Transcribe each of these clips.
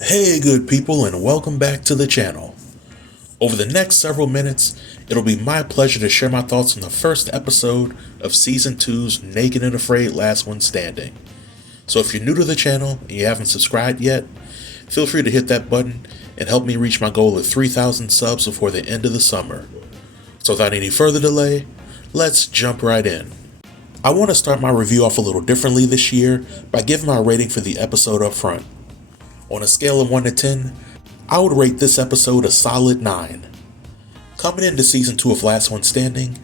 Hey good people, and welcome back to the channel. Over the next several minutes, it'll be my pleasure to share my thoughts on the first episode of Season 2's Naked and Afraid Last One Standing. So if you're new to the channel and you haven't subscribed yet, feel free to hit that button and help me reach my goal of 3,000 subs before the end of the summer. So without any further delay, let's jump right in. I want to start my review off a little differently this year by giving my rating for the episode up front. On a scale of 1 to 10, I would rate this episode a solid 9. Coming into Season 2 of Last One Standing,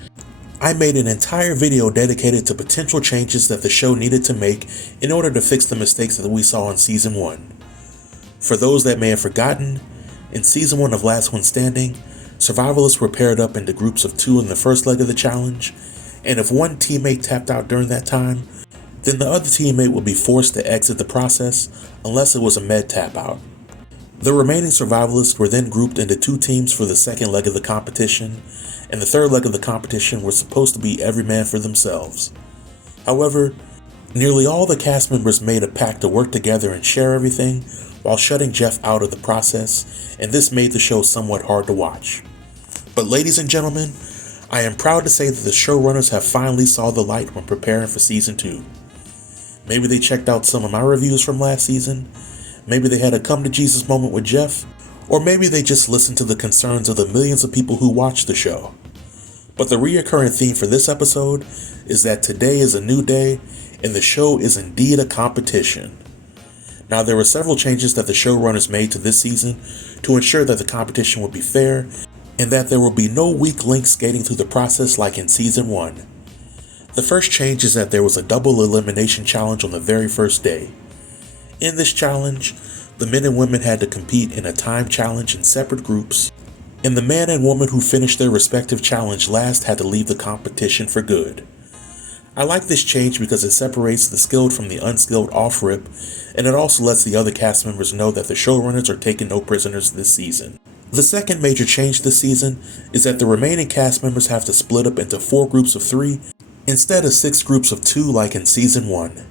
I made an entire video dedicated to potential changes that the show needed to make in order to fix the mistakes that we saw in Season 1. For those that may have forgotten, in Season 1 of Last One Standing, survivalists were paired up into groups of 2 in the first leg of the challenge, and if one teammate tapped out during that time, then the other teammate would be forced to exit the process unless it was a med tap out. The remaining survivalists were then grouped into 2 teams for the second leg of the competition, and the third leg of the competition was supposed to be every man for themselves. However, nearly all the cast members made a pact to work together and share everything while shutting Jeff out of the process, and this made the show somewhat hard to watch. But ladies and gentlemen, I am proud to say that the showrunners have finally saw the light when preparing for Season 2. Maybe they checked out some of my reviews from last season, maybe they had a come to Jesus moment with Jeff, or maybe they just listened to the concerns of the millions of people who watch the show. But the reoccurring theme for this episode is that today is a new day, and the show is indeed a competition. Now, there were several changes that the showrunners made to this season to ensure that the competition would be fair, and that there will be no weak links skating through the process like in Season 1. The first change is that there was a double elimination challenge on the very first day. In this challenge, the men and women had to compete in a time challenge in separate groups, and the man and woman who finished their respective challenge last had to leave the competition for good. I like this change because it separates the skilled from the unskilled off-rip, and it also lets the other cast members know that the showrunners are taking no prisoners this season. The second major change this season is that the remaining cast members have to split up into 4 groups of 3 instead of 6 groups of 2 like in Season 1.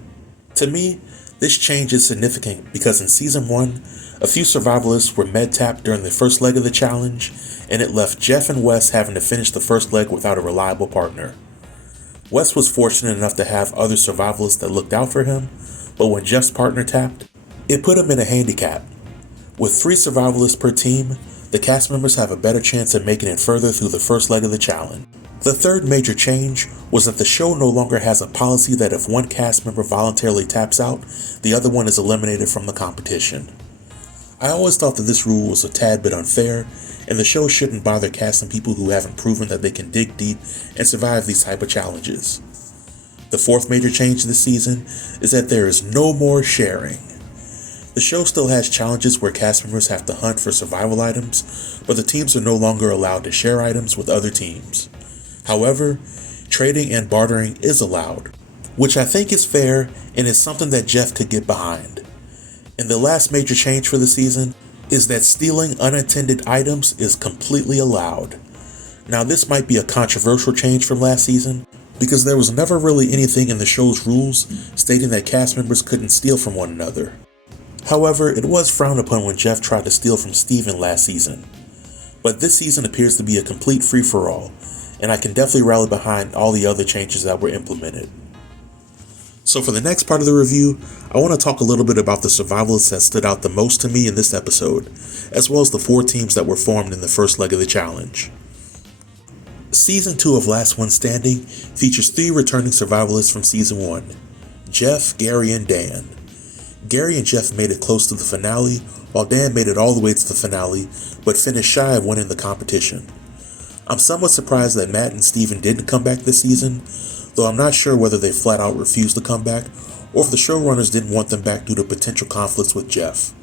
To me, this change is significant because in Season 1, a few survivalists were med-tapped during the first leg of the challenge, and it left Jeff and Wes having to finish the first leg without a reliable partner. Wes was fortunate enough to have other survivalists that looked out for him, but when Jeff's partner tapped, it put him in a handicap. With 3 survivalists per team, the cast members have a better chance of making it further through the first leg of the challenge. The third major change was that the show no longer has a policy that if one cast member voluntarily taps out, the other one is eliminated from the competition. I always thought that this rule was a tad bit unfair, and the show shouldn't bother casting people who haven't proven that they can dig deep and survive these type of challenges. The fourth major change this season is that there is no more sharing. The show still has challenges where cast members have to hunt for survival items, but the teams are no longer allowed to share items with other teams. However, trading and bartering is allowed, which I think is fair and is something that Jeff could get behind. And the last major change for the season is that stealing unattended items is completely allowed. Now, this might be a controversial change from last season because there was never really anything in the show's rules stating that cast members couldn't steal from one another. However, it was frowned upon when Jeff tried to steal from Steven last season. But this season appears to be a complete free-for-all, and I can definitely rally behind all the other changes that were implemented. So for the next part of the review, I want to talk a little bit about the survivalists that stood out the most to me in this episode, as well as the 4 teams that were formed in the first leg of the challenge. Season 2 of Last One Standing features 3 returning survivalists from Season 1, Jeff, Gary, and Dan. Gary and Jeff made it close to the finale, while Dan made it all the way to the finale, but finished shy of winning the competition. I'm somewhat surprised that Matt and Steven didn't come back this season, though I'm not sure whether they flat out refused to come back, or if the showrunners didn't want them back due to potential conflicts with Jeff.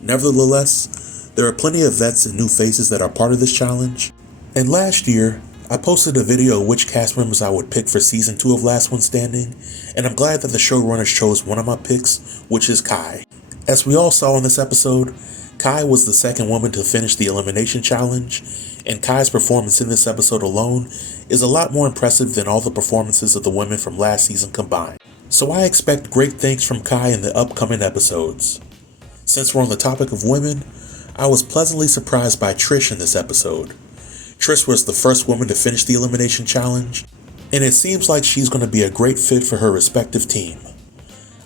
Nevertheless, there are plenty of vets and new faces that are part of this challenge, and last year, I posted a video of which cast members I would pick for Season 2 of Last One Standing, and I'm glad that the showrunners chose one of my picks, which is Kai. As we all saw in this episode, Kai was the second woman to finish the elimination challenge, and Kai's performance in this episode alone is a lot more impressive than all the performances of the women from last season combined. So I expect great things from Kai in the upcoming episodes. Since we're on the topic of women, I was pleasantly surprised by Trish in this episode. Trish was the first woman to finish the elimination challenge, and it seems like she's going to be a great fit for her respective team.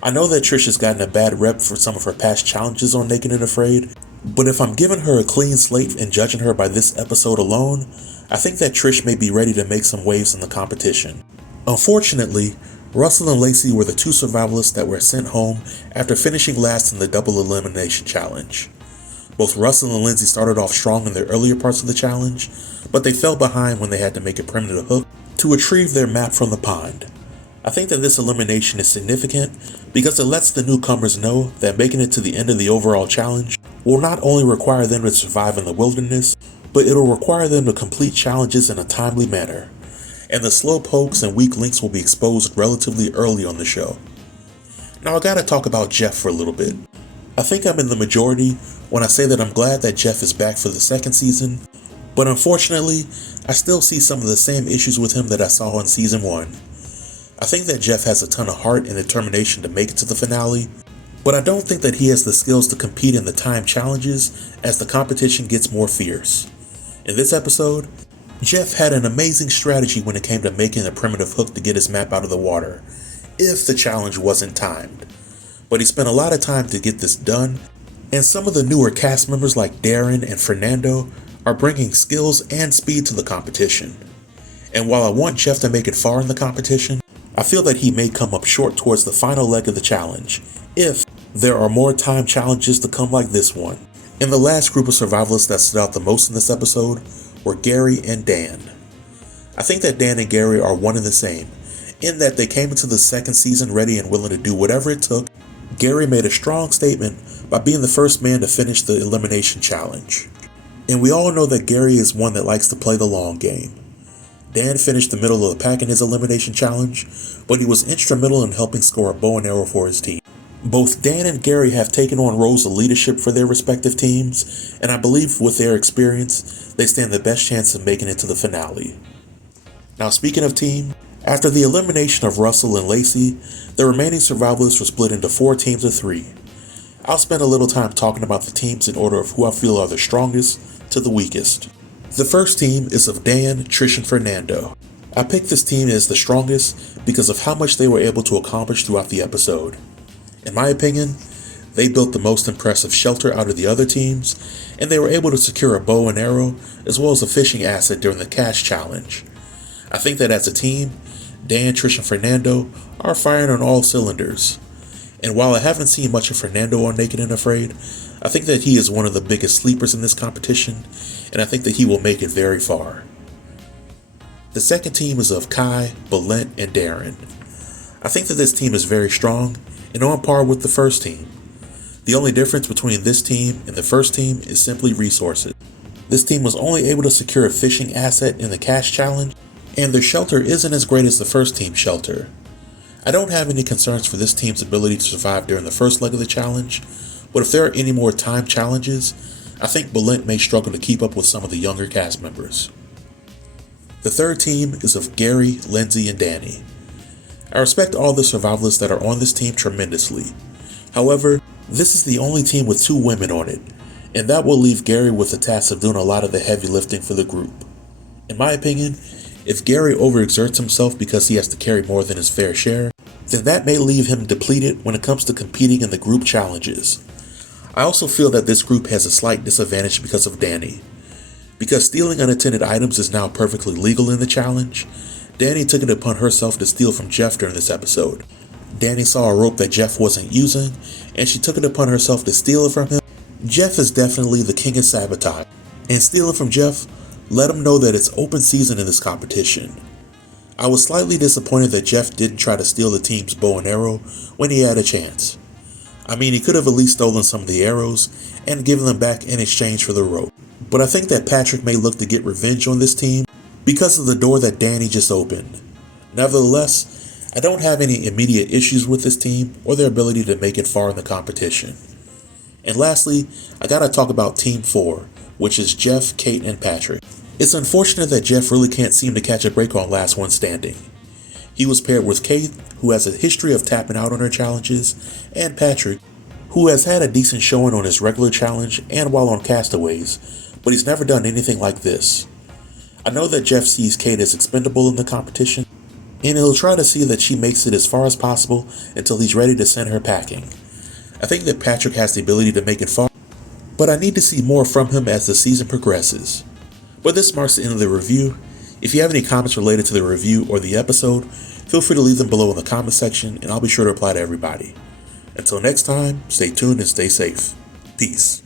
I know that Trish has gotten a bad rep for some of her past challenges on Naked and Afraid, but if I'm giving her a clean slate and judging her by this episode alone, I think that Trish may be ready to make some waves in the competition. Unfortunately, Russell and Lacey were the two survivalists that were sent home after finishing last in the double elimination challenge. Both Russell and Lindsay started off strong in their earlier parts of the challenge, but they fell behind when they had to make a primitive hook to retrieve their map from the pond. I think that this elimination is significant because it lets the newcomers know that making it to the end of the overall challenge will not only require them to survive in the wilderness, but it'll require them to complete challenges in a timely manner. And the slow pokes and weak links will be exposed relatively early on the show. Now I gotta talk about Jeff for a little bit. I think I'm in the majority when I say that I'm glad that Jeff is back for the second season, but unfortunately, I still see some of the same issues with him that I saw in season 1. I think that Jeff has a ton of heart and determination to make it to the finale, but I don't think that he has the skills to compete in the time challenges as the competition gets more fierce. In this episode, Jeff had an amazing strategy when it came to making a primitive hook to get his map out of the water, if the challenge wasn't timed. But he spent a lot of time to get this done, and some of the newer cast members like Darren and Fernando are bringing skills and speed to the competition. And while I want Jeff to make it far in the competition, I feel that he may come up short towards the final leg of the challenge, if there are more time challenges to come like this one. And the last group of survivalists that stood out the most in this episode were Gary and Dan. I think that Dan and Gary are one and the same, in that they came into the second season ready and willing to do whatever it took. Gary made a strong statement by being the first man to finish the elimination challenge. And we all know that Gary is one that likes to play the long game. Dan finished the middle of the pack in his elimination challenge, but he was instrumental in helping score a bow and arrow for his team. Both Dan and Gary have taken on roles of leadership for their respective teams, and I believe with their experience, they stand the best chance of making it to the finale. Now speaking of team, after the elimination of Russell and Lacey, the remaining survivalists were split into 4 teams of 3. I'll spend a little time talking about the teams in order of who I feel are the strongest to the weakest. The first team is of Dan, Trish, and Fernando. I picked this team as the strongest because of how much they were able to accomplish throughout the episode. In my opinion, they built the most impressive shelter out of the other teams, and they were able to secure a bow and arrow as well as a fishing asset during the cash challenge. I think that as a team, Dan, Trish, and Fernando are firing on all cylinders. And while I haven't seen much of Fernando on Naked and Afraid, I think that he is one of the biggest sleepers in this competition, and I think that he will make it very far. The second team is of Kai, Belent, and Darren. I think that this team is very strong and on par with the first team. The only difference between this team and the first team is simply resources. This team was only able to secure a fishing asset in the cash challenge, and their shelter isn't as great as the first team's shelter. I don't have any concerns for this team's ability to survive during the first leg of the challenge, but if there are any more time challenges, I think Belent may struggle to keep up with some of the younger cast members. The third team is of Gary, Lindsay, and Danny. I respect all the survivalists that are on this team tremendously. However, this is the only team with 2 women on it, and that will leave Gary with the task of doing a lot of the heavy lifting for the group. In my opinion, if Gary overexerts himself because he has to carry more than his fair share, then that may leave him depleted when it comes to competing in the group challenges. I also feel that this group has a slight disadvantage because of Danny. Because stealing unattended items is now perfectly legal in the challenge, Danny took it upon herself to steal from Jeff during this episode. Danny saw a rope that Jeff wasn't using, and she took it upon herself to steal it from him. Jeff is definitely the king of sabotage, and stealing from Jeff let him know that it's open season in this competition. I was slightly disappointed that Jeff didn't try to steal the team's bow and arrow when he had a chance. I mean, he could have at least stolen some of the arrows and given them back in exchange for the rope. But I think that Patrick may look to get revenge on this team because of the door that Danny just opened. Nevertheless, I don't have any immediate issues with this team or their ability to make it far in the competition. And lastly, I gotta talk about Team 4, which is Jeff, Kate, and Patrick. It's unfortunate that Jeff really can't seem to catch a break on Last One Standing. He was paired with Kate, who has a history of tapping out on her challenges, and Patrick, who has had a decent showing on his regular challenge and while on Castaways, but he's never done anything like this. I know that Jeff sees Kate as expendable in the competition, and he'll try to see that she makes it as far as possible until he's ready to send her packing. I think that Patrick has the ability to make it far, but I need to see more from him as the season progresses. But this marks the end of the review. If you have any comments related to the review or the episode, feel free to leave them below in the comment section and I'll be sure to reply to everybody. Until next time, stay tuned and stay safe. Peace.